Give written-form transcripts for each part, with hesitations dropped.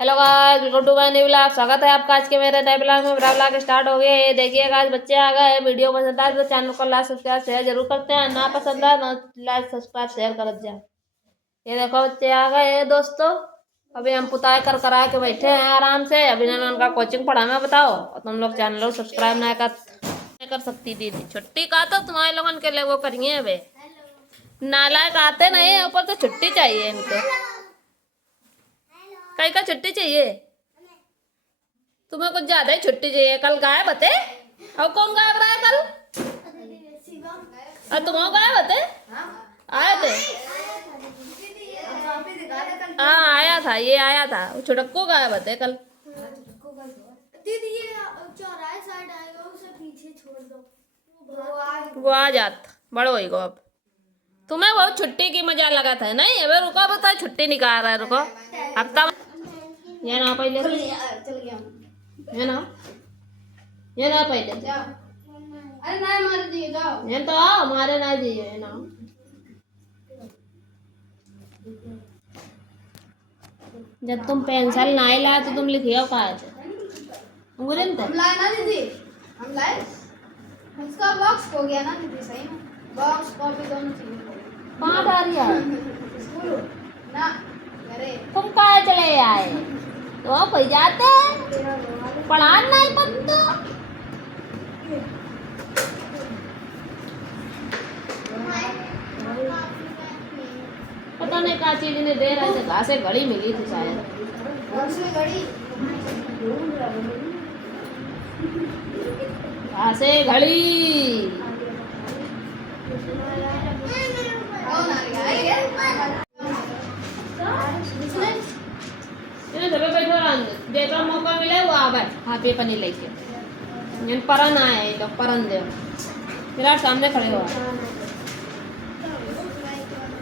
Hello guys, welcome to my new vlog. स्वागत है आपका आज के मेरे नए ब्लॉग में। मेरा व्लॉग स्टार्ट हो गया है। देखिए गाइस, बच्चे आ गए। वीडियो पसंद आए तो चैनल को लाइक सब्सक्राइब शेयर जरूर करते हैं। ना पसंद आए ना लाइक सब्सक्राइब शेयर कर जाए। ये देखो बच्चे आ गए हैं दोस्तों। अभी हम पुताई कर करा के बैठे हैं आराम से। अभी मैंने उनका कोचिंग पढ़ा मैं बताओ, और तुम लोग चैनल को सब्सक्राइब नहीं कर सकती दीदी। छुट्टी का तो तुम्हारे लोगन के लिए वो करिए। अबे नालायक आते नहीं है, ऊपर तो छुट्टी चाहिए इनको। कहीं का छुट्टी चाहिए? तुम्हें कुछ ज्यादा ही छुट्टी चाहिए। कल गायब थे। और कौन गायब रहा है कल? और तुम गायब थे? आए थे? हाँ आया था, ये आया था। वो छुटक्को गायब थे कल। दीदी ये चौराहे साइड आएगा, उसे पीछे छोड़ दो। वो आ जात बड़ो ही गो। अब तुम्हें बहुत छुट्टी की मजा लगा था नहीं? अबे रुको, बता छुट्टी निकाल रहा है। रुको हफ्ता ये ना पहले चल गया ये ना ये ना पहले अरे ना मार दिए जाओ। ये तो आओ हमारे ना जी ये ना। जब तुम पेंसिल ना लाए तो तुम लिखियो कहा थे अंगूरे में हम लाए ना दीदी, हम लाए। उसका बॉक्स खो गया ना दीदी। सही में बॉक्स कॉपी दोनों चीजें खो गई। कहाँ डालिया स्कूल ना। अरे तुम कहाँ चले आए? तो आप भाई जाते पढ़ा नहीं पड़ता। पता नहीं क्या चीज ने दे रहे थे। कहाँ से घड़ी मिली थी शायद। कौन सी घड़ी? कहाँ से घड़ी? कौन आ गया? इन्हें सबे बैठो रहने जैसा मौका मिले वो आवे। हाँ पेपर नहीं लेके इन परन आए लोग परन दे। विराट सामने खड़े हो।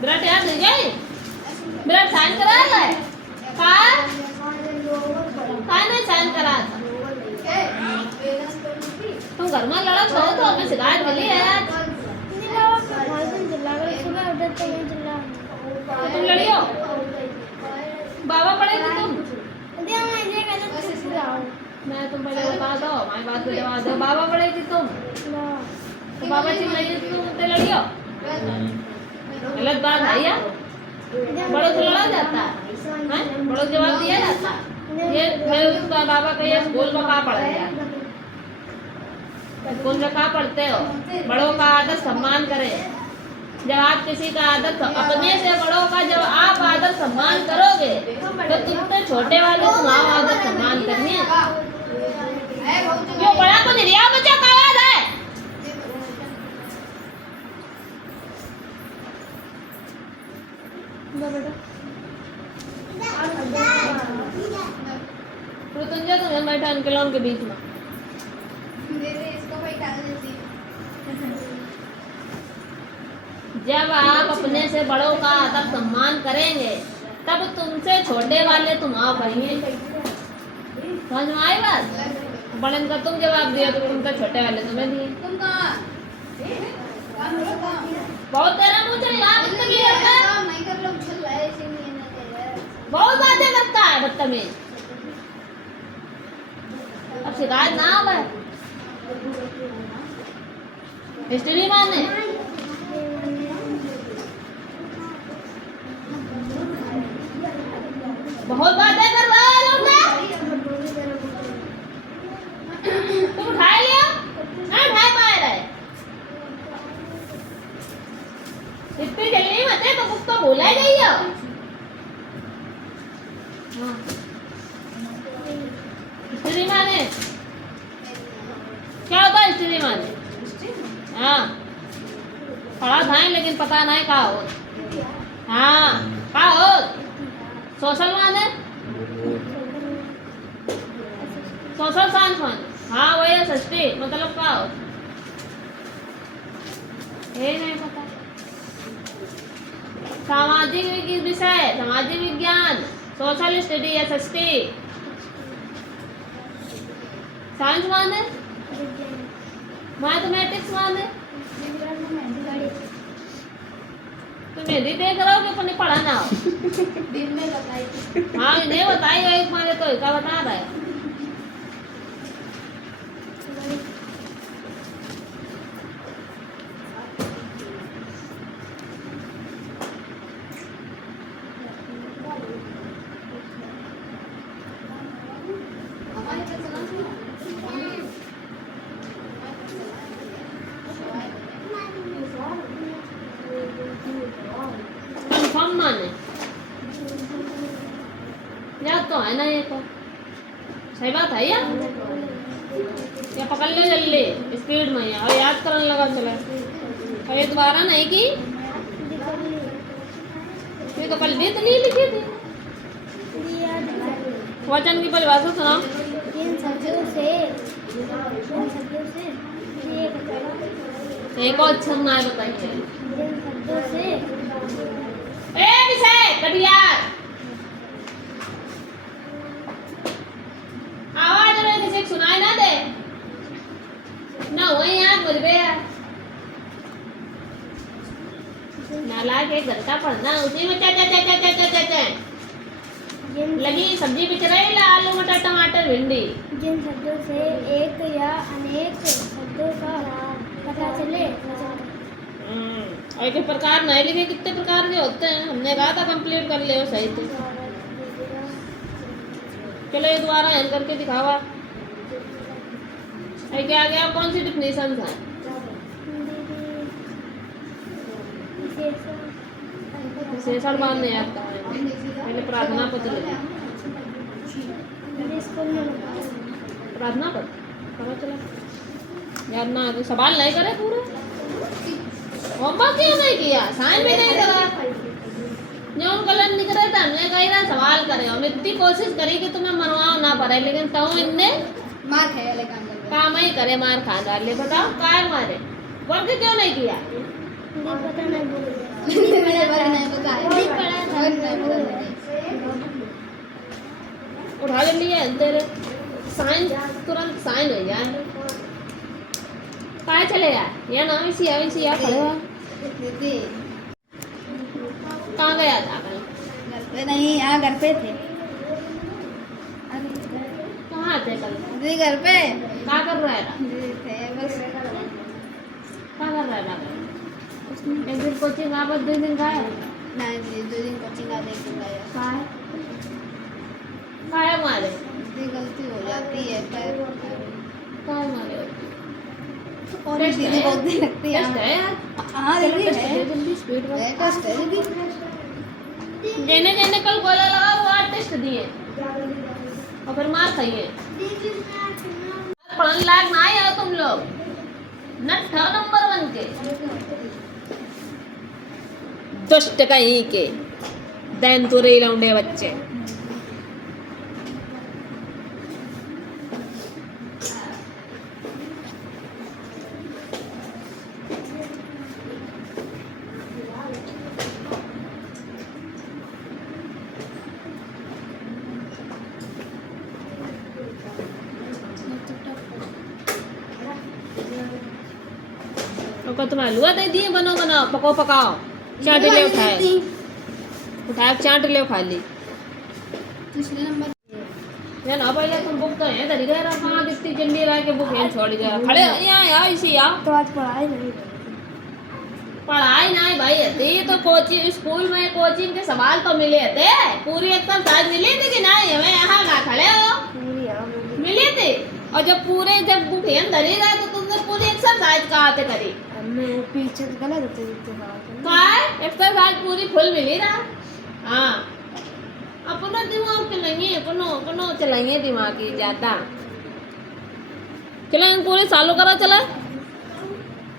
विराट यार नहीं गए। विराट साइन करा है कहा नहीं साइन करा था। तुम घर में लड़ा छो तो हमें शिकायत मिली है आज। तो तुम लड़ियो बाबा पड़ेगी तुम। मैं तुम पहले बता दो, हमारी बात को जवाब दो। बाबा पड़ेगी तुम तो बाबा चिल्लाइए तुम ते लड़ियो। गलत बात है यार। बड़ों से लड़ा जाता है? बड़ों को जवाब दिया जाता है? ये मैं उसका बाबा कहिए स्कूल में कहाँ पढ़ गया? स्कूल में कहाँ पढ़ते हो? बड़ों का आदर सम्मान करें। जब आप किसी का आदर अपने से बड़ों का जब आप आदर सम्मान करोगे तो तुमसे छोटे वाले तुम्हारा आदर सम्मान करिए। क्यों बड़ा को नहीं दिया? बच्चा का आवाज है। मृत्युंजय तुम्हें बैठा उनके लोगों के बीच में। जब आप अपने से बड़ों का आदर सम्मान करेंगे तब तुमसे छोटे वाले तुम्हारा करेंगे। समझ में आई बात? बड़े का तुम जवाब दिया तो तुम तो छोटे वाले तुम्हें दिए। तुम कहाँ? बहुत तेरा मुंह चल रहा बदतमीज करता है। काम नहीं कर लो, चल रहा है ऐसे नहीं ना कह। बहुत बातें करता है बदतमीज। अब शिकायत ना आवे। हिस्ट्री माने बहुत बातें कर रहा है लोग ने। तुम उठा लिया नहीं उठा पाए रहे। इतनी जल्दी मत है तो कुछ तो भूला ही नहीं हो। हिस्ट्री माने क्या होता है? हिस्ट्री माने हाँ पढ़ा था लेकिन पता नहीं कहा हो। हाँ कहा हो? सोशल माने सोशल साइंस माने हाँ वही सस्ती मतलब क्या हो? ये नहीं पता। सामाजिक विषय सामाजिक विज्ञान सोशल स्टडी एसएसटी। साइंस माने मैथमेटिक्स माने तो मेहंदी देख रहा हो कि अपने पढ़ाना हो। दिन में बताई थी। हाँ नहीं बताई हो एक मारे तो क्या बता रहा है। हमारे पे चला कंफर्म माने याद तो है ना ये तो सही बात है या पकड़ ले जल्दी स्पीड में और याद करने लगा चला और ये दोबारा नहीं की ये तो कल भी तो नहीं लिखी थी। वचन की परिभाषा सुनाओ। एक और अक्षर ना बताइए। ए विषय कटियार आवाज में किसी को सुनाई ना दे ना वही यहाँ बोल बे नाला के घंटा पढ़ना उसी में चा चा चा चा चा चा चा चा लगी सब्जी बिच रही ला आलू मटर टमाटर भिंडी। जिन शब्दों से एक या अनेक शब्दों का पता चले। और के प्रकार नहीं लिखे कितने प्रकार के होते हैं हमने कहा था कंप्लीट कर ले सही तो। चलो ये दोबारा एन करके दिखावा। क्या आ गया कौन सी डिफिनेशन था। विशेषण बाद में याद करते हैं पहले प्रार्थना पत्र ले प्रार्थना पत्र पता चला याद ना आगे सवाल नहीं करे पूरे होमवर्क क्यों नहीं किया साइन भी नहीं करा जो कलर निकले था हमने कही ना सवाल करे हम इतनी कोशिश करी कि तुम्हें मनवाओ ना पड़े लेकिन तो इनने मार खाया वाले काम ही करे मार खा डाले बताओ काय मारे वर्क क्यों नहीं किया। उठा ले लिया तेरे साइन तुरंत साइन हो जाए कहाँ चले यार या ना इसी खड़े हुआ कहाँ गया था कल घर पे नहीं यहाँ घर पे थे। कहाँ थे कल जी घर पे क्या कर रहा है जी थे बस क्या कर रहा है एक दिन कोचिंग आप 2 दिन गए नहीं जी 2 दिन कोचिंग आ देख गया। काय मारे जी गलती हो जाती है पर काय मारे और दीदी बहुत देर लगती है। टेस्ट है यार हाँ दीदी है जल्दी स्पीड में टेस्ट है दीदी। जेने जेने कल गोला लगा वो 8 टेस्ट दिए और फिर मार खाइए पढ़ने लायक ना आए हो तुम लोग नट नंबर 1 के दुष्ट कहीं के दैन तुरे लौंडे बच्चे। तो तुम्हें हलवा दे दिए बनो बनाओ पको पकाओ चाट ले उठाए चाट ले खा ली पिछले नंबर या ना पहले तुम बुक तो है तरी गए रहा कहाँ कितनी जल्दी रह के बुक है छोड़ गया खड़े यहाँ आओ इसी आओ तो आज पढ़ाई नहीं पढ़ाई नहीं भाई हती तो कोचिंग स्कूल में कोचिंग के सवाल तो मिले थे पूरी एक्सरसाइज मिली थी कि नहीं हमें यहाँ कहाँ खड़े हो मिली थी और जब बुक है धरी रहे तो तुमने पूरी एक्सरसाइज कहाँ से करी पीछे गलत होते एक्सरसाइज पूरी फुल मिली रहा। हाँ अपना दिमाग चलाइए अपनो चलाइए दिमाग की ज्यादा चलो पूरे चालू करो चला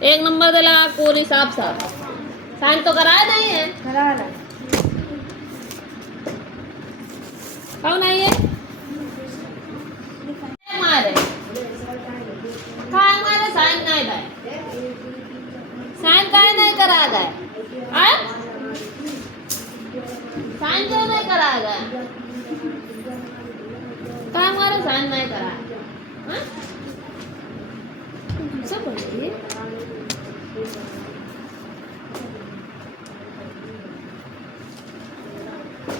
1 नंबर दिला पूरी साफ साइन तो कराया नहीं है कौन है ये मारे साइन नहीं भाई साइन काहे नहीं करा गए साइन क्यों नहीं करा गया कहा हमारा साइन नहीं करा सब बोलिए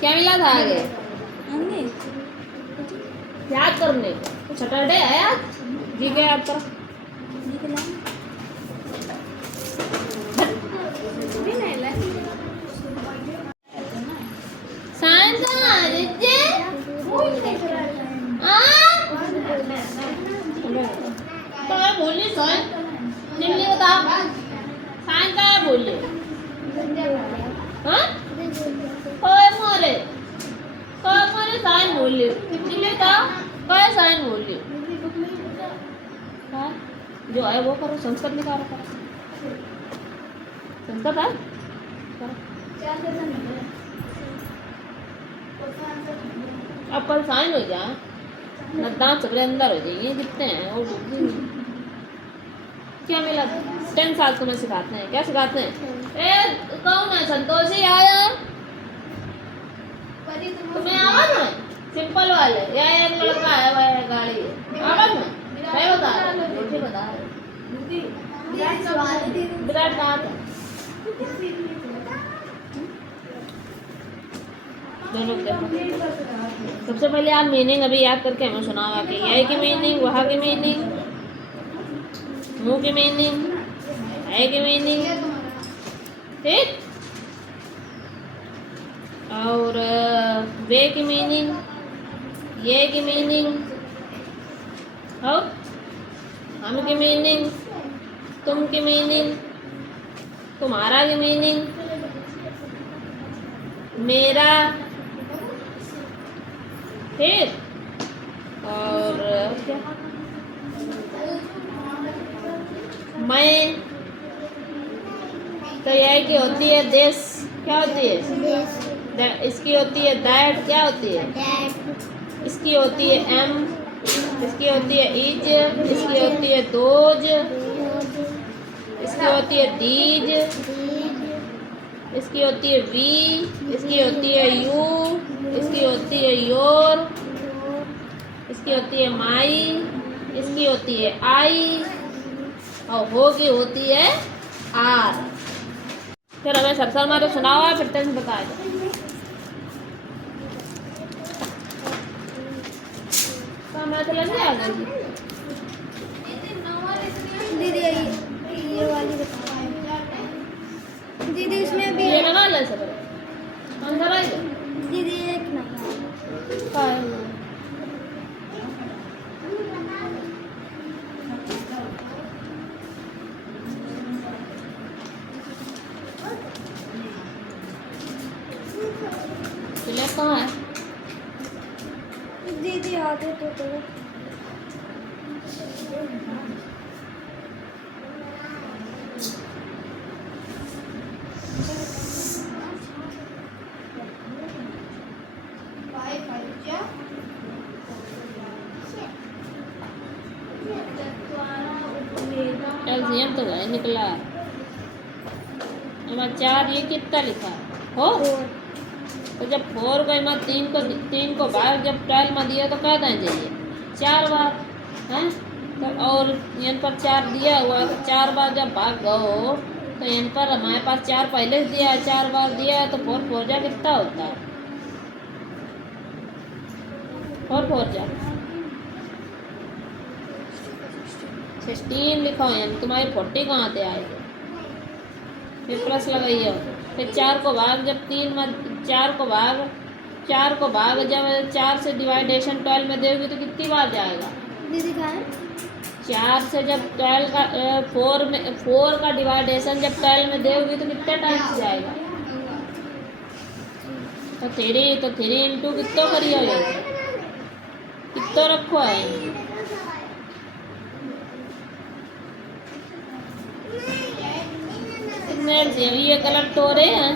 क्या मिला था आगे? याद करने सैटरडे है आज। जी क्या याद करो? साइंस तो बोलिए साइंस निम्न बताओ साइंस का बोलिए। हाँ कोई मोरे साइन बोलिए निम्न बताओ कोई साइन बोलिए। हाँ जो है वो करो संस्कृत निकालो करो संस्कृत है अब कल साइन हो जाए न दांत सबरे अंदर हो जाइए जितने हैं वो क्या मिला 10 साल तुम्हें सिखाते हैं क्या सिखाते हैं। ए कौन है संतोषी आया तुम्हें आवाज में सिंपल वाले या एक लड़का है वह गाड़ी है आवाज में मैं बता रहा मुझे बता विराट कहाँ था दोनों सबसे पहले आप मीनिंग अभी याद करके हमें सुनाओगा कि यह की मीनिंग वहाँ की मीनिंग मुंह की मीनिंग है की मीनिंग ठीक और वे की मीनिंग ये की मीनिंग और हम की मीनिंग तुम की मीनिंग तुम्हारा की मीनिंग मेरा फिर और क्या मैं तो यह की होती है देश क्या होती है इसकी होती है दैट क्या होती है इसकी होती है एम इसकी होती है इज इसकी होती है दोज इसकी होती है दीज इसकी होती है वी इसकी होती है यू इसकी होती है योर इसकी होती है माई इसकी होती है आई और हो की होती है आर। फिर हमें सरसर मारो सुनाओ फिर टेंस बता दो मतलब नहीं आ गई दीदी ये वाली बताओ दीदी इसमें भी ये लगा ले सब कौन सा भाई दीदी एक नहीं सिलेक्ट कहाँ है दीदी आगे तो करो एल्सियम तो है निकला अब 4 ये कितना लिखा हो तो जब 4 को मैं 3 को भाग जब 12 में दिया तो क्या देना चाहिए 4 बार हैं तो और यहाँ पर 4 दिया हुआ तो 4 बार जब भाग गो तो यहाँ पर हमारे पास 4 पहले से दिया 4 बार दिया तो 4 4 जा कितना होता है 4 4 जा 16 लिखा हो यानी तुम्हारी 40 कहाँ से आएगी फिर प्लस लगाइए फिर 4 को भाग जब 3 में 4 को भाग जब 4 से डिवाइडेशन 12 में देगी तो कितनी बार जाएगा दीदी कहाँ है 4 से जब 12 का 4 का डिवाइडेशन जब 12 में देगी तो कितने टाइम्स जाएगा तो 3 इंटू कितना करिए कितना रखो है ये गलत तो रहे हैं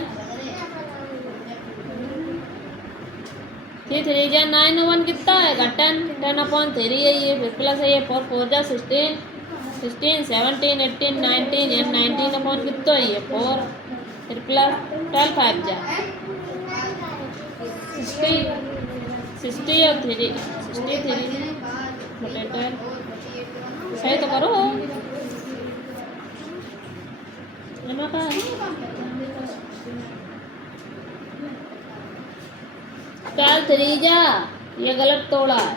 3 जा 9 1 कितना है 10/3 है ये फिर प्लस है ये 4 4 जा 16 17 18 19 एंड 19 अपॉन कितना है ये 4 फिर प्लस 12 5 जा 60 और 3 63 सही तो करो चल त्रिजा, ये गलत तोड़ा है।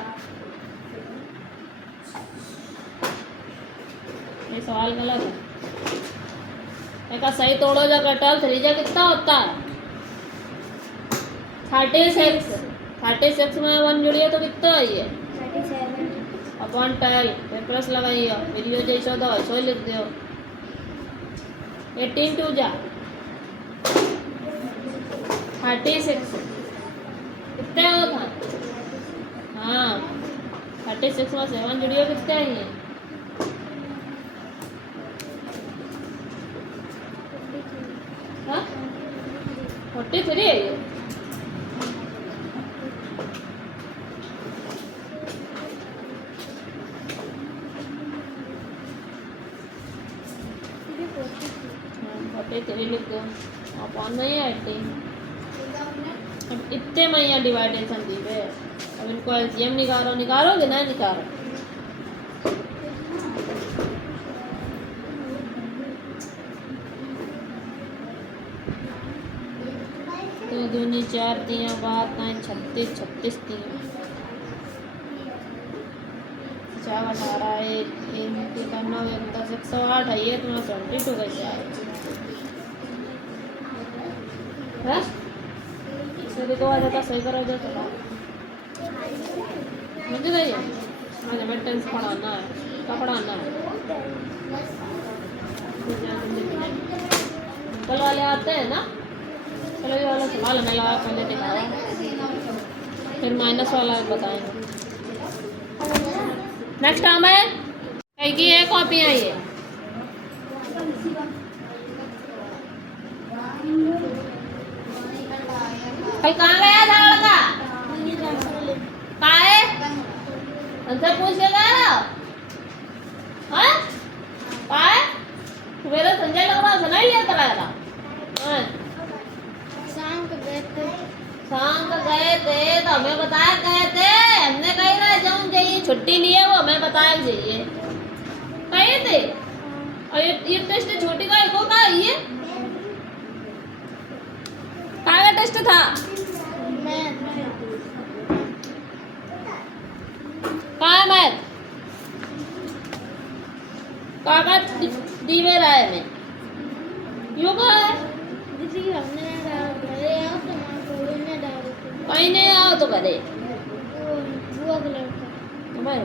ये सवाल गलत है। एक सही तोड़ो जा कटल त्रिजा कितना होता है? 36। 36 में 1 जोड़िए तो कितना है ये? 37 अपॉन 12 फिर प्लस लगाइए, वीडियो जैसो तो ऐसो ही लिख दो। 18 2 जा 36 कितने होता? हाँ 36 में 7 जोड़िए कितने हैं ये? हाँ 43 है ये। हाँ 43 लिख दो, अपॉन नहीं है 18। अब इतने में यहाँ डिवाइडेशन दी है। अब इनको एलसीएम निकालोगे ना निकालो। तो दूनी 4 दिया बात 9 36 36 दिया 4 18 1 करना 10 108 है ये तुम्हारा 72 कैसे आए? हाँ इसलिए तो आज सही करो जो चला मुझे नहीं है। मुझे मेंटेनेंस पढ़ाना है, क्या पढ़ाना है? कल वाले आते हैं ना, चलो ये वाला सवाल हमें लगा पहले दिखाओ, फिर माइनस वाला बताएंगे। नेक्स्ट टाइम है कई की है कॉपियाँ ये। कल कहाँ गया था लड़का? कहाँ है? उनसे पूछ के गया ना? हाँ? कहाँ है? मेरा संजय लग रहा सुनाई लिया था लग रहा। हाँ? शाम को गए थे तो हमें बताया गए थे। हमने कही ना जाऊँ चाहिए छुट्टी लिए वो हमें बताया चाहिए कहे थे। और ये टेस्ट छोटी का को का ये का टेस्ट था? कहाँ मैथ काका दीवे रहा है में यू कहा है दीदी हमने घरे आओ तो मां को ने डाल कहीं नहीं आओ तो करे वो कलर का हमारे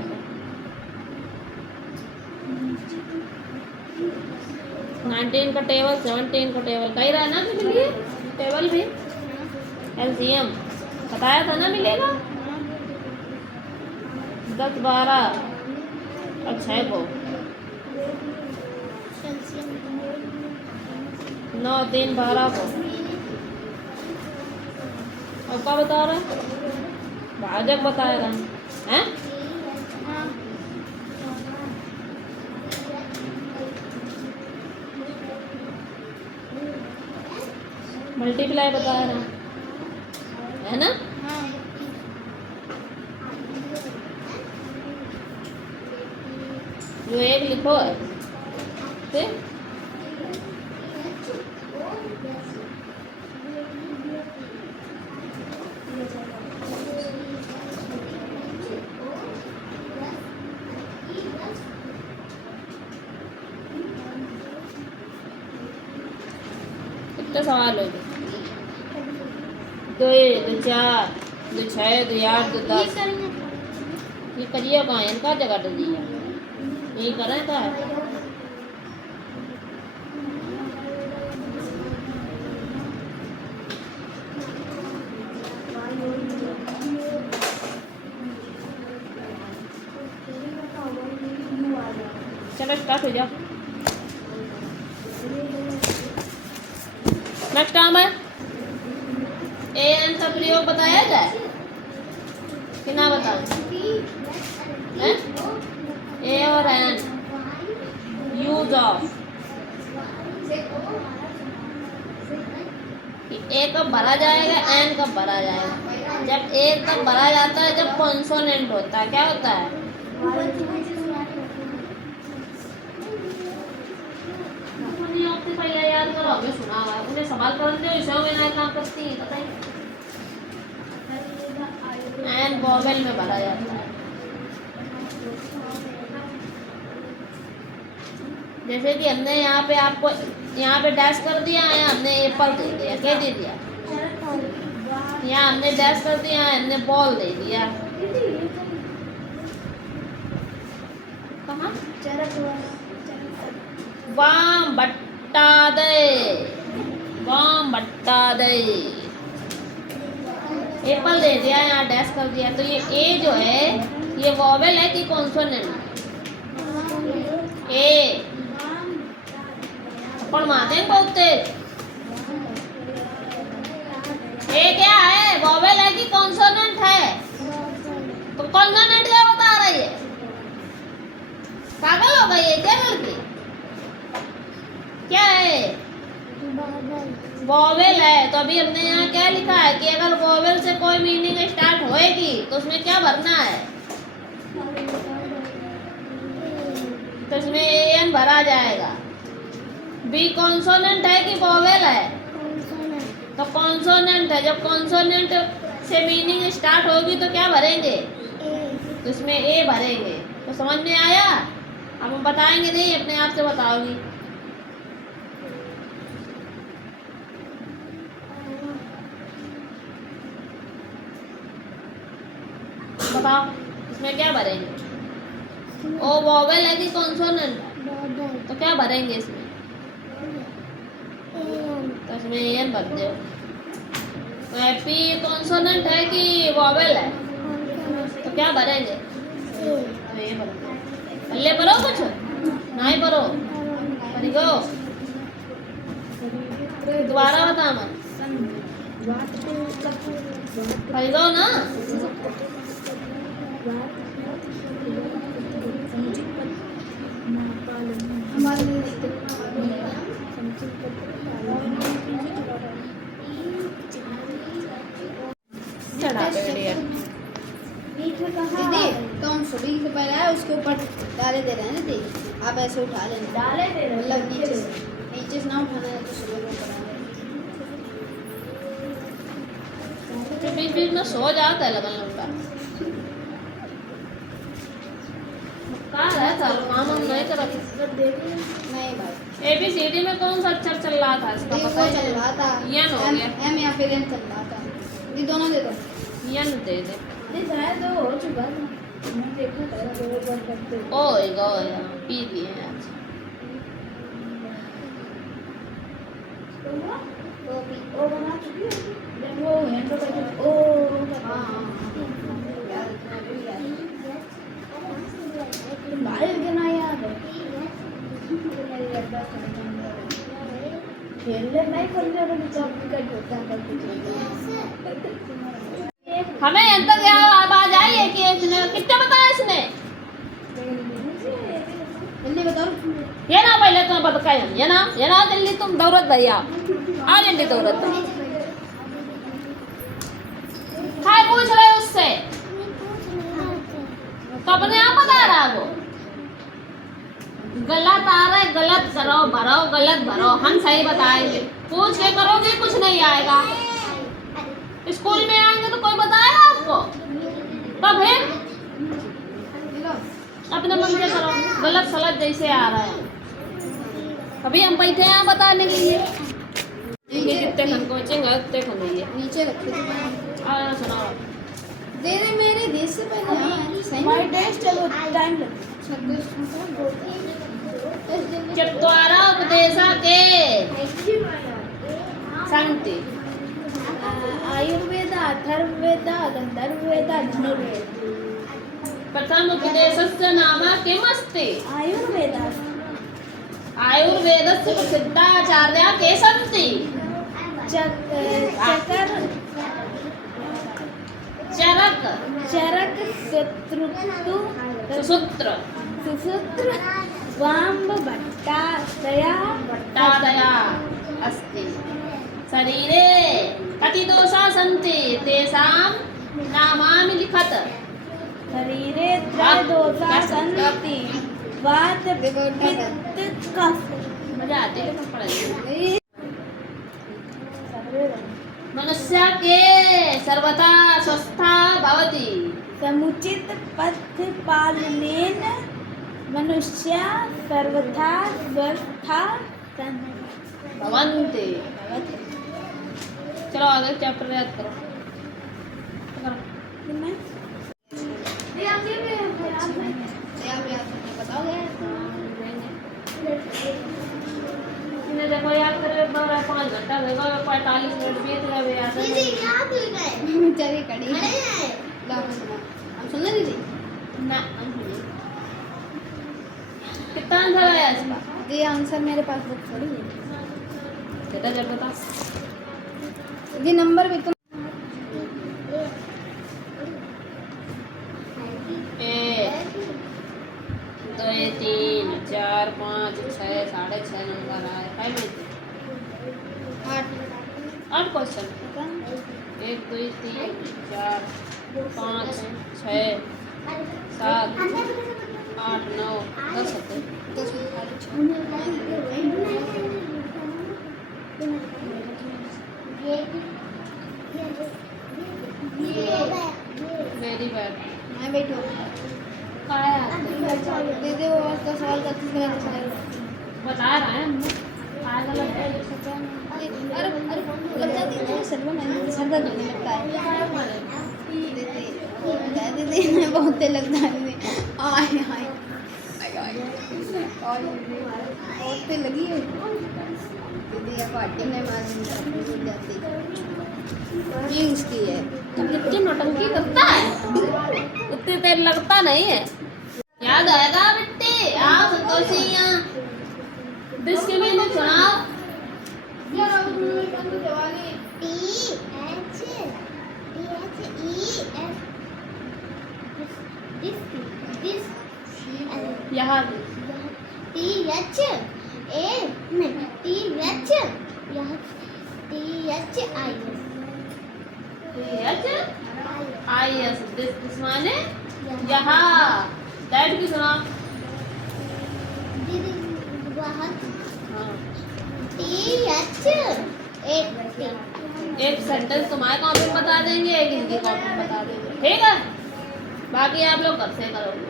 19 का टेबल 17 का टेबल कहीं रहा ना मिलिए टेबल भी एलसीएम बताया था ना मिलेगा 10 12 और 6 को 9 3 12 को और क्या बता रहा है? भाजक बताएगा हैं? मल्टीप्लाई बता रहा है ना? जो एक लिखो है फिर कितने सवाल हो गए? 2 2 4 2 6 2 8 2 10 ये करिए कहाँ है? इनका जगह तो दिया यही करें का है। चलो स्टार्ट हो जाओ। नेक्स्ट काम है ए एन का प्रयोग बताया जाए कि ना बताएं? ए और एन यूज ऑफ ए कब भरा जाएगा एन कब भरा जाएगा? जब ए तब भरा जाता है जब कॉन्सोनेंट होता है। क्या होता है? पहले याद करो हमें सुना हुआ है उन्हें सवाल कर दो इसे में ना काम करती है पता ही एन वॉवेल में भरा जाता है। जैसे कि हमने यहाँ पे आपको यहाँ पे डैश कर दिया है, हमने एप्पल दे दिया, क्या दे दिया? यहाँ हमने डैश कर दिया है, हमने बॉल दे दिया। कहाँ? वाम बट्टा दे, वाम बट्टा दे। एप्पल दे दिया, यहाँ डैश कर दिया। तो ये ए जो है ये वॉवेल है कि कॉन्सोनेंट? ए पर मारते हैं बहुत तेज। ए क्या है, वॉवेल है कि कॉन्सोनेंट है? तो कॉन्सोनेंट क्या बता रही है? पागल हो गई है क्या लड़की? क्या है? वॉवेल है। तो अभी हमने यहाँ क्या लिखा है कि अगर वॉवेल से कोई मीनिंग स्टार्ट होएगी तो उसमें क्या भरना है? तो इसमें एन भरा जाएगा। बी कॉन्सोनेंट है कि वॉवेल है? तो कॉन्सोनेंट है। जब कॉन्सोनेंट से मीनिंग स्टार्ट होगी तो क्या भरेंगे? तो इसमें ए भरेंगे। तो समझ में आया? अब हम बताएंगे नहीं, अपने आप से बताओगी। बताओ इसमें क्या भरेंगे? ओ वॉवेल है कि कॉन्सोनेंट? तो क्या भरेंगे इसमें? तो इसमें एन भर दो। पी कॉन्सोनेंट है कि वॉवेल है? तो क्या भरेंगे? तो ये भर दो। पल्ले भरो कुछ नहीं भरो। गो दोबारा बता मैं गो ना। दीदी तो हम सभी से पहले है उसके ऊपर डाले दे रहे हैं ना दीदी, आप ऐसे उठा लेना। डाले दे रहे मतलब नीचे से ना उठाना है तो सुबह को तो बीच बीच में सो जाता है लगन लंबा। कहाँ है था काम हम नहीं कर नहीं भाई। ABCD में कौन सा अक्षर चल रहा था इसका? ये पता वो है? चल रहा था यन हो गया। एम या फिर एम चल रहा था। ये दोनों दे दो। यन दे दे। नहीं शायद वो हो चुका था, मैं देखा था वो बार करते हुए। ओए गोए पी दिए हैं आज। वो भी ओ बना चुकी है जब वो हैंड करके ओ हां बाहर के ना याद है खेलने नहीं कर रहे हो तो विकेट होता है। हमें अंदर क्या आवाज आई है कि इसने कितने बताया इसने? जल्दी बताओ। ये ना पहले तुम बताया ये ना जल्दी तुम दौड़त भैया आ जल्दी दौड़त। हाय पूछ रहे उससे तो अपने आप बता रहा वो। गलत आ रहा है, गलत करो भरो, गलत भरो, हम सही बताएंगे। पूछ के करोगे कुछ नहीं आएगा। स्कूल में आएंगे तो कोई बताएगा आपको? तब है अपने मन से करो, गलत सलत जैसे आ रहा है। अभी हम बैठे हैं बताने के लिए। कितने खन कोचिंग है उतने खन है नीचे रखे थे। आ सुनाओ। दे दे मेरे देश से पहले। हाँ सही माय डेज चलो टाइम लग। चत्वारा उपदेशा के संति आयुर्वेद अथर्ववेद गंधर्ववेद धनुर्वेद। प्रथम उपदेशस्य नाम किमस्ति? आयुर्वेद आयुर्वेदस्य प्रसिद्धाचार्या के सन्ति? चकर चरक चरक शत्रुतु सुसूत्र सुसूत्र वाम्ब भट्टादया भट्टादया अस्ति। शरीरे कति दोषा सन्ति तेषां नामानि लिखत। शरीरे त्रय दोषा सन्ति वात पित्त कफ। मजा आती है पढ़ाई। मनुष्य के सर्वथा स्वस्था भवति समुचित पथ पालनेन मनुष्या सर्वथा स्वस्था भवन्ति। चलो आगे चैप्टर याद करो। देखो याद करो 5 घंटा देखो 45 मिनट बीत गए याद चलिए कड़ी हम सुनने दीदी ना कितना आंसर आया इसका? ये आंसर मेरे पास बुक पड़ी है बेटा जब बता ये नंबर भी तुम 1 2 3 4 5 6 6.5 नंबर आए 5 में 8 क्वेश्चन 1 2 3 4 5 6 7 8 9 10 होते 10 वेरी बैड मैं बैठी हूँ दीदी वो उसका सवाल करती है बता रहा है हमने काय गलत है अरे अरे लग जाती है सर में मैंने सर दर्द होने लगता है दीदी मैं बहुत तेज लगता है दीदी आय आय बहुत तेज लगी है दीदी या पार्टी में मार जाती ये उसकी है तू कितनी नौटंकी करता है उतनी देर लगता नहीं है याद आएगा बेटे आओ संतोषी यहाँ दिस के मैंने सुनाओ यहाँ आई एस दिस माने यहाँ दैट की सुना एक सेंटेंस तुम्हारे कॉपी में बता देंगे एक इनकी कॉपी में बता देंगे ठीक है बाकी आप लोग घर से करोगे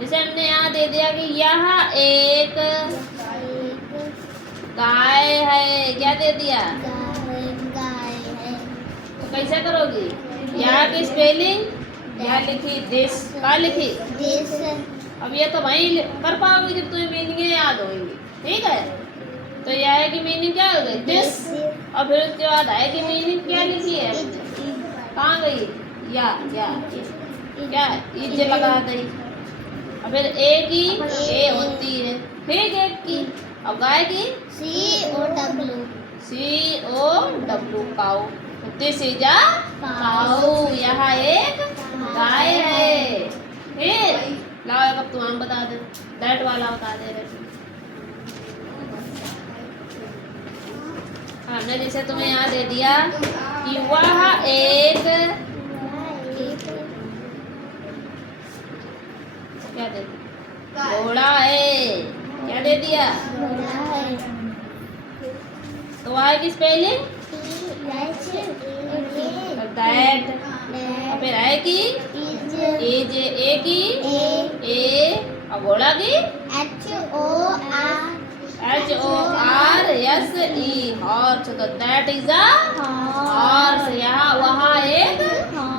जैसे हमने यहाँ दे दिया कि यह एक गाय है क्या दे दिया तो कैसे करोगी यहाँ की स्पेलिंग यहाँ लिखी दिस क्या लिखी अब ये तो वहीं कर पाओगी जब तुम्हें मीनिंग याद होगी ठीक है तो यह है कि मीनिंग क्या हो गई दिस और फिर उसके बाद है कि मीनिंग क्या लिखी है कहाँ गई या क्या इज लगा दी और फिर ए की ए होती है ठीक एक की और गाय की COW cow this is a cow यहाँ एक गाय है फिर लाओ अब तुम हम बता दे दैट वाला बता दे रहे हमने जैसे तुम्हें यहाँ दे दिया कि वह एक क्या दे दिया घोड़ा है क्या दे दिया तो वह की स्पेलिंग दैट और फिर है की इज ए की ए और घोड़ा की HORSE हॉर्स तो दैट इज अ हॉर्स यहाँ वहाँ एक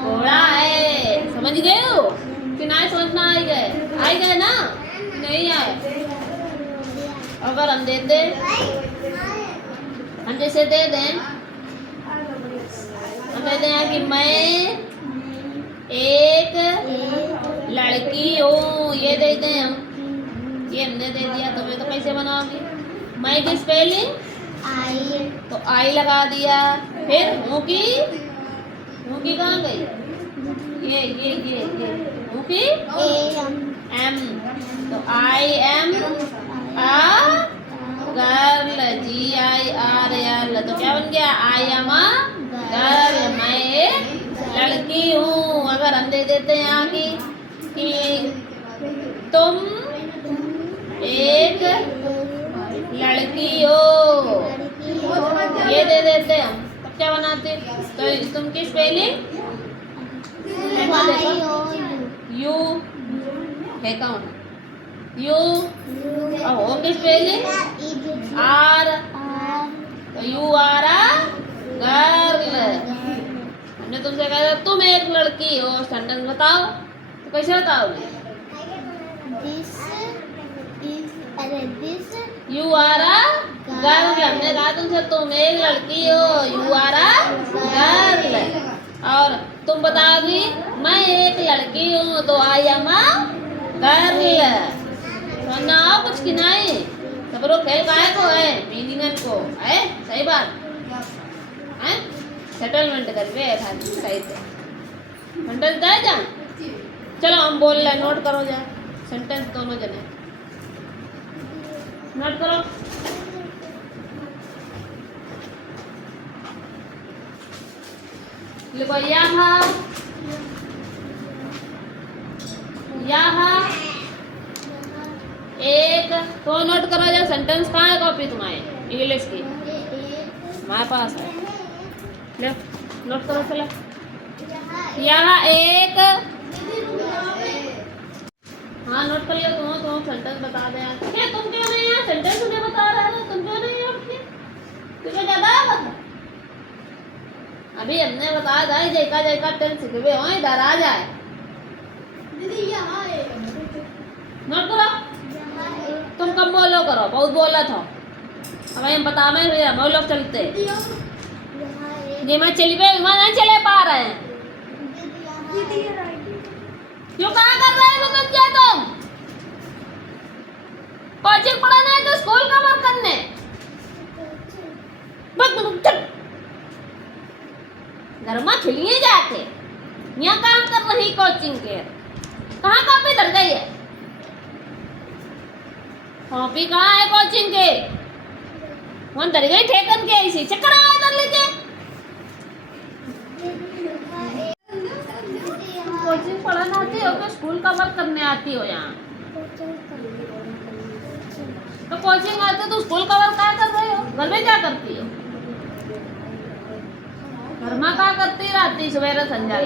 घोड़ा है समझ गए हो कि नहीं समझना आई गए ना नहीं आए अगर हम देते हम जैसे दे दें हम दे दें कि मैं एक लड़की हूँ ये दे दें हम ये हमने दे दिया तुम्हें तो कैसे बनाओगी मैं की स्पेलिंग तो आई लगा दिया फिर हूँ की कहाँ गई ये हूँ की एम तो I am a girl GIRL तो क्या बन गया आई एम अ गर्ल मैं एक लड़की हूँ अगर हम दे देते हैं यहाँ की कि तुम एक लड़की हो ये दे देते हम तब क्या बनाते तो तुम की स्पेलिंग हेमा देखो YOU यू है कौन यू अब होंगे स्पेलिंग आर तो यू आर आ गर्ल। हमने तुमसे कहा था तुम एक लड़की हो सेंटेंस बताओ तो कैसे बताओगे this you are a girl. हमने कहा तुमसे तुम एक लड़की हो यू आर आ गर्ल। और तुम बताओगी मैं एक लड़की हूँ तो आई एम आ गर्ल। तो ना कुछ की नहीं सबरो खेल काहे को है मीनिंग को है सही बात है सेटलमेंट करके सही से सेंटेंस दे जा। चलो हम बोल रहे नोट करो जा सेंटेंस दोनों जने नोट करो। लिखो यहाँ एक तो नोट करो जा सेंटेंस कहाँ है कॉपी तुम्हारे इंग्लिश की हमारे पास है ले नोट करो चलो। यहाँ एक हाँ नोट कर लो तुम सेंटेंस बता दे क्या तुम क्यों नहीं है सेंटेंस उन्हें बता रहे हो तुम क्यों नहीं हो तुम्हें ज्यादा बता अभी हमने बताया था जैका जैका टेंस सीखे हो इधर आ जाए नोट करो। तुम कम बोलो करो बहुत बोला था अब हम बता में हम लोग चलते जी मैं चली पे विमान नहीं चले पा रहे हैं क्यों कहाँ कर रहे हो बच्चे तुम कोचिंग पढ़ाना है तो स्कूल का वर्क करने घर में खिलिए जाके यहाँ काम कर रही कोचिंग के कहाँ कॉपी धर गई है कॉपी कहाँ है कोचिंग के वहाँ धर गई ठेकन के ऐसी चक्कर आए धर लीजिए कोचिंग पढ़ाना आती हो कि स्कूल का वर्क करने आती हो यहाँ तो कोचिंग आते तो स्कूल का वर्क क्या कर रहे हो घर में क्या करती हो घर में क्या करती रहती सवेरे संध्या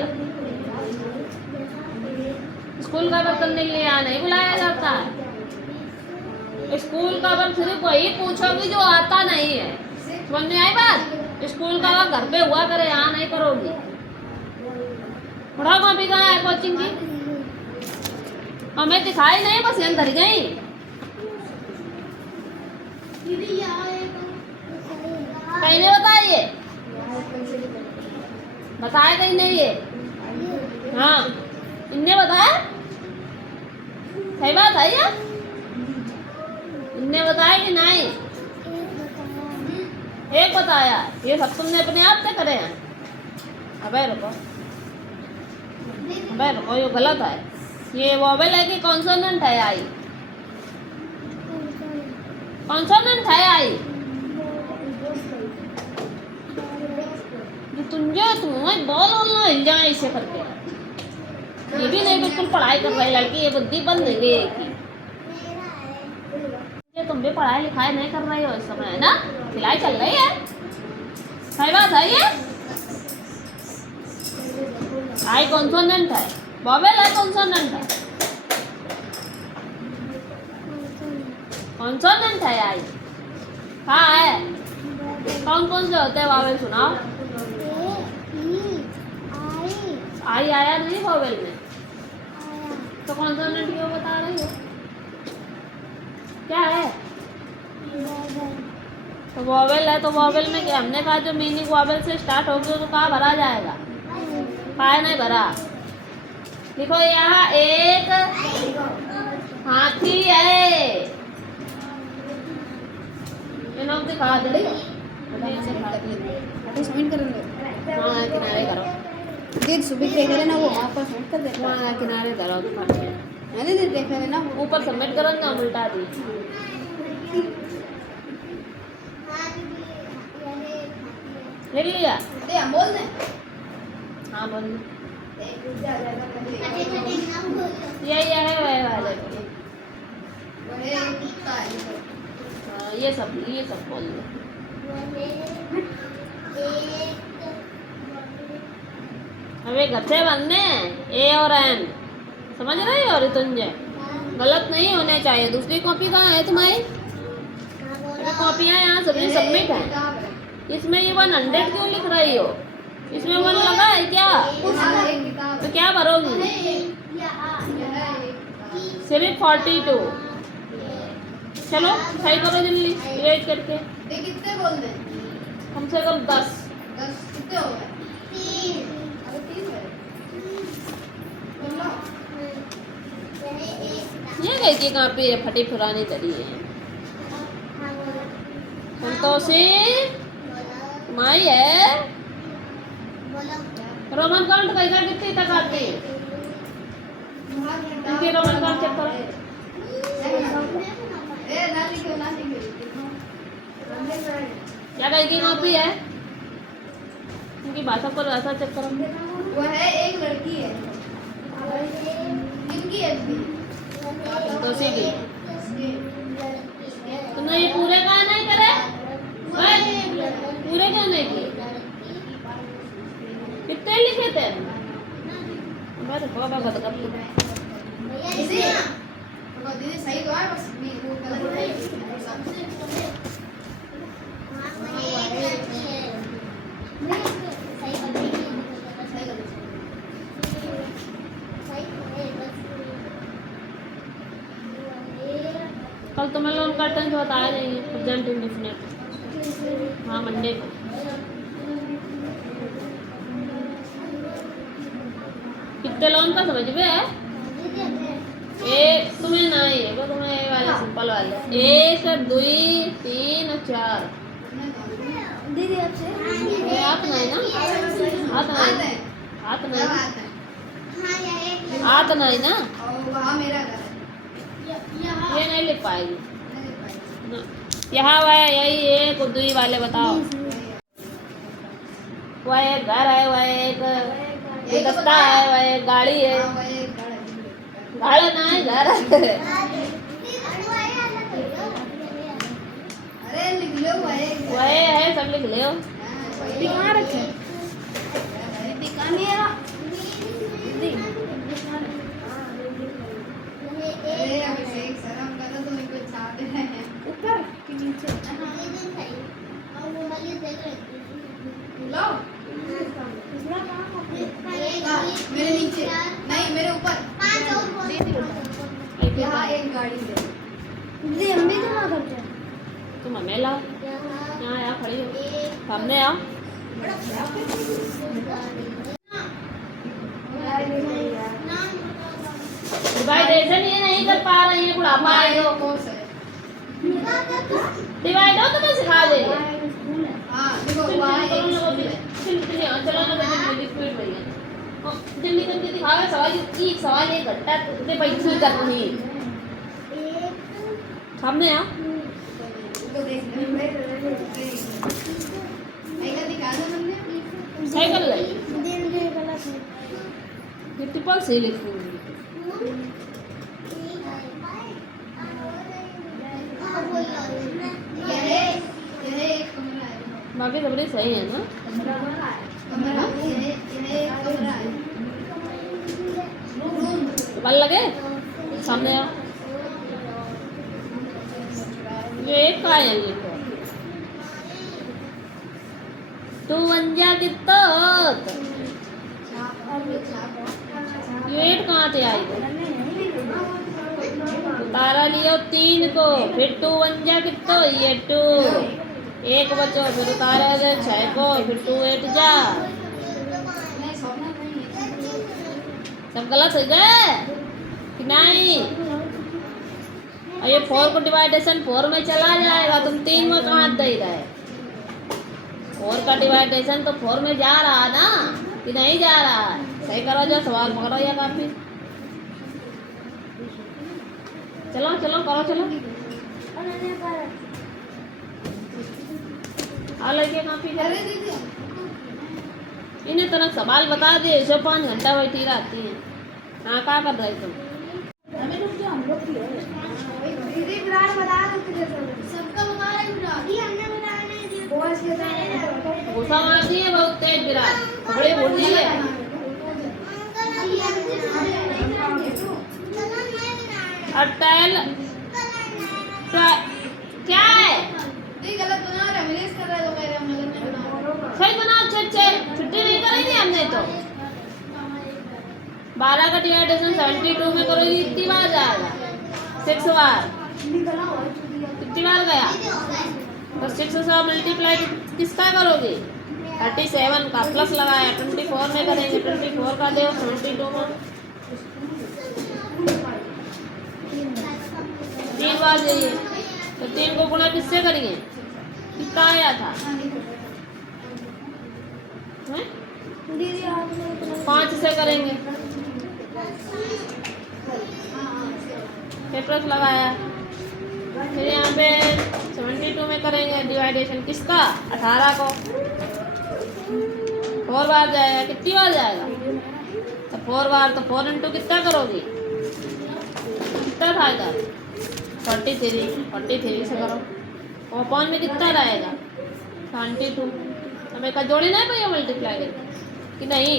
स्कूल का वर्क करने के लिए यहाँ नहीं बुलाया जाता है स्कूल का वर्क सिर्फ वही पूछोगी जो आता नहीं है समझ में आई बात स्कूल का वर्क घर पे हुआ करे यहाँ नहीं करोगी पढ़ाओ कॉपी कहाँ है कोचिंग की हमें दिखाई नहीं बस यहाँ धर गई कहीं नहीं बताइए बताया कहीं नहीं ये हाँ इनने बताया सही बात है या इनने बताया कि नहीं एक बताया ये सब तुमने अपने आप से करे हैं अबे रुको ये गलत है ये वोवेल है कि कॉन्सोनेंट है आई कॉन्सोनेंट है आई तुम्हें बोल बोलना हिल जाए इसे करके ये भी नहीं बिल्कुल पढ़ाई कर रही लड़की ये बुद्धि बंद हो गई कि तुम भी पढ़ाई लिखाई नहीं कर रही हो इस समय है ना सिलाई चल रही है सही बात है ये आई कॉन्सोनेंट है वोवेल है कॉन्सोनेंट है कॉन्सोनेंट है आई हाँ है कौन कौन से होते हैं वोवेल सुनाओ आई आया नहीं वोवेल में तो कॉन्सोनेंट क्यों बता रही हो क्या है तो वोवेल है तो वोवेल में क्या हमने कहा जो मीनिंग वोवेल से स्टार्ट होगी तो कहाँ भरा जाएगा कहाँ नहीं भरा देखो यहाँ एक हाथी है दिखा दे सबमिट कर लो हाँ किनारे करो देख सुबह देख रहे ना वो आपका सबमिट कर देगा हाँ किनारे करो अरे देख रहे ना वो ऊपर सबमिट करो ना उल्टा दी ले लिया दे हम बोल दें हाँ बोल ये है वह वाले बड़े कुत्ता है हाँ ये सब बोल दो अबे घर से बनने ए और एन, समझ रहे हो ऋतुंजय? गलत नहीं होने चाहिए। दूसरी कॉपी कहाँ है तुम्हारी? कॉपियाँ यहाँ सभी सबमिट है। किताब है। इसमें ये 100 क्यों लिख रही हो? इसमें 1 लगा है क्या? यहाँ एक किताब तो है। क्या भरोगी? यहाँ एक किताब सिर्फ 42। चलो सही करो जल्दी डिवाइड करके। है। ये कितने बोल रहे? कम से कम 10। 10 कितने हो गए? 3। अरे 3 है। बोलो। ये कहीं की कॉपी है, फटी पुरानी तरी है। संतोषी माई है। रोमन काउंट कहीं का कितनी तक आती है? इनकी रोमन काउंट चेक करो। ए ना लिखो ना लिखो। क्या कहीं की कॉपी है? इनकी भाषा पर भाषा चेक करो। वो है एक लड़की है। किनकी है इसकी? संतोषी की। तुमने ये पूरे का नहीं करे? ओए, पूरे क्यों नहीं किए? कितने लिखे थे? मैं तो बहुत गलत कर दी। दीदी दीदी सही तो है बस वो गलत है। कल तो मैं लोन का टेंस बताया नहीं है, प्रेजेंट इंडेफिनिट। हाँ मंडे को। कितने लोन का समझ में है? एक तुम्हें नहीं है, वो तुम्हें ये वाले सिंपल वाले 1 2 3 और 4। दीदी आपसे ये हाथ नहीं ना? हाथ नहीं, हाथ नहीं, हाथ नहीं ना? और वहाँ मेरा घर है। ये नहीं लिख पाएगी ना। यहाँ वह यही 1 और 2 वाले बताओ। वह एक घर है, वह एक गुलदस्ता है, वह एक गाड़ी है। हाँ, वो एक घर है। गाड़ी ना है, घर है। अरे लिख लो वो एक घर वह है, सब लिख ले। हाँ, वही। कहाँ रखे? दिखा नहीं रहा। अरे अभिषेक शर्म करो तुम इनको छाप रहे हैं। ऊपर कि नीचे? लो मेरे नीचे नहीं मेरे ऊपर। यहाँ एक गाड़ी है। दीदी हम भी जमा करते हैं। तुम हमें लाओ, यहाँ यहाँ खड़ी हो, सामने आओ। डिवाइडेशन ये नहीं कर पा रही है, बुढ़ापा है तो। कौन सा है? डिवाइड हो तो मैं सिखा देंगे। हाँ देखो वहाँ एक स्कूल है। जल्दी जल्दी दिखावे सवाल। एक सवाल एक घंटा तुझे पैसे करनी है। सामने आओ। उनको देख ले। एक दिखा दो हमने। साइकिल ले। दीदी गलत है। ये ट्रिपल से लिखूंगी। यह एक कमरा है। बाकी सबरे सही है ना? कमरा यह एक कमरा है। रूम। बल लगे? सामने आओ। ये एक का है लिखो। 2 1 जा कितना? ये 8 कहाँ से आई? उतारा लियो 3 को, फिर 2 1 जा कितना? ये 2 1 बचो, फिर उतारा जो 6 को, फिर 2 8 जा। नहीं सोना नहीं है। सब गलत हो गए कि नहीं? और ये 4 को डिवाइडेशन 4 में चला जाएगा, तुम 3 में कहाँ दे रहे? 4 का डिवाइडेशन तो 4 में जा रहा ना कि नहीं जा रहा है? सही करो, जो सवाल पकड़ो या काफी। चलो चलो करो, चलो आ लगे काफी। अरे दीदी इन्हें तनक सवाल बता दिए, जो 5 घंटा बैठी रहती है। हाँ क्या कर रहे तुम? दीदी विराट बता रहे थे। सबका बता रहे विराट। ये हमने बताया नहीं। बॉस के साथ गुस्सा मारती है बहुत तेज विराट, बड़े बोलती है। और टैल क्या है? गलत बना रहा है, मेरे कर रहा है तो मेरे हम गलत नहीं बना रहे। सही बनाओ, अच्छे अच्छे। छुट्टी नहीं करेंगे हमने तो। 12 का डिवाइडेशन 72 में करोगी कितनी बार जाएगा? 6 बार। कितनी बार गया? तो 6 से मल्टीप्लाई किसका करोगे? 37 का प्लस लगाया, 24 में करेंगे। 24 का दो 72 में 3 बार जाइए। तो 3 को गुणा किससे करेंगे? कितना आया था? हैं? दीदी आपने इतना 5 से करेंगे। फिर प्लस लगाया। फिर यहाँ पे 72 में करेंगे डिवाइडेशन किसका? 18 को। 4 बार जाएगा। कितनी बार जाएगा? तो 4 बार। तो 4 इंटू कितना करोगी? कितना था इधर? 43 से करो। और अपॉन में कितना रहेगा? 72। हमें का जोड़ी नहीं भैया मल्टीप्लाई करके कि नहीं?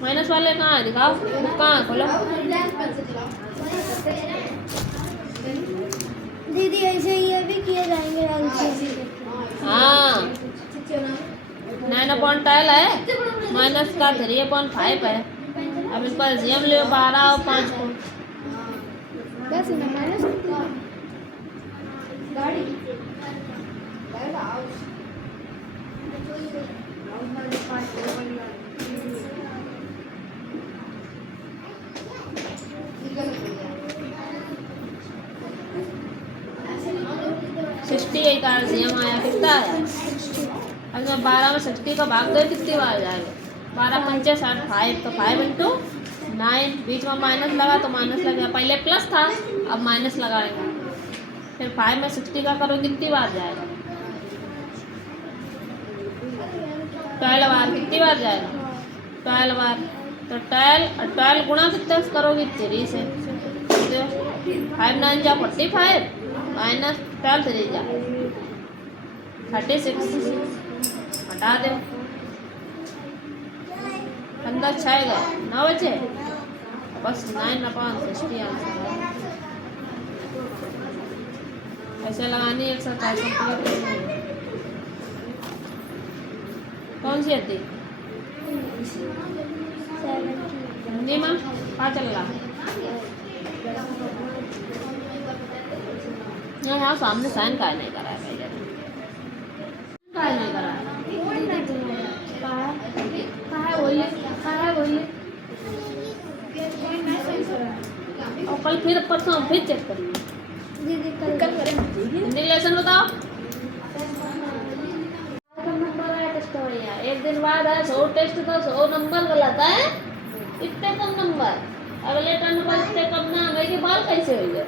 माइनस वाले कहाँ है? दिखाओ कहाँ है, खोलो। दीदी ऐसे ये भी किए जाएंगे हाँ 9/12 है, माइनस का 3/5 है। अब इनका एलसीएम ले 12 और 5 को। बस ना माइनस गाड़ी 68 का एलसीएम आया। कितना आया? अगर 12 में 60 का भाग दो कितनी बार जाएगा? 12 पंचे 65। तो 5 इंटू 9। बीच में माइनस लगा तो माइनस लगेगा। पहले प्लस था, अब माइनस लगाएगा। फिर 5 में 60 का करो कितनी बार जाएगा? 12 बार। कितनी बार जाएगा? 12 बार। तो 12 गुणा कितने से करोगी? 3 से। 5 9 जा 45 माइनस 12 3 जा 36। हटा दो। अंदर 6 गए, 9 बचे। बस 9/60 आंसर। ऐसे लगानी एक्सरसाइज कंप्लीट करनी। कौन सी आती? हिंदी में कहाँ चल रहा? यहाँ सामने साइन का नहीं करा है भैया। का नहीं करा है। कहाँ है बोलिए। और कल फिर परसों फिर चेक करिए। दीदी कल हिंदी लेसन बताओ। नंबर है टेस्ट में यार। एक दिन बाद है 100 टेस्ट तो 100 नंबर गलत है। इतने कम नंबर। अगले टर्न पर इतने कम ना गए कि बाल कैसे हो गए?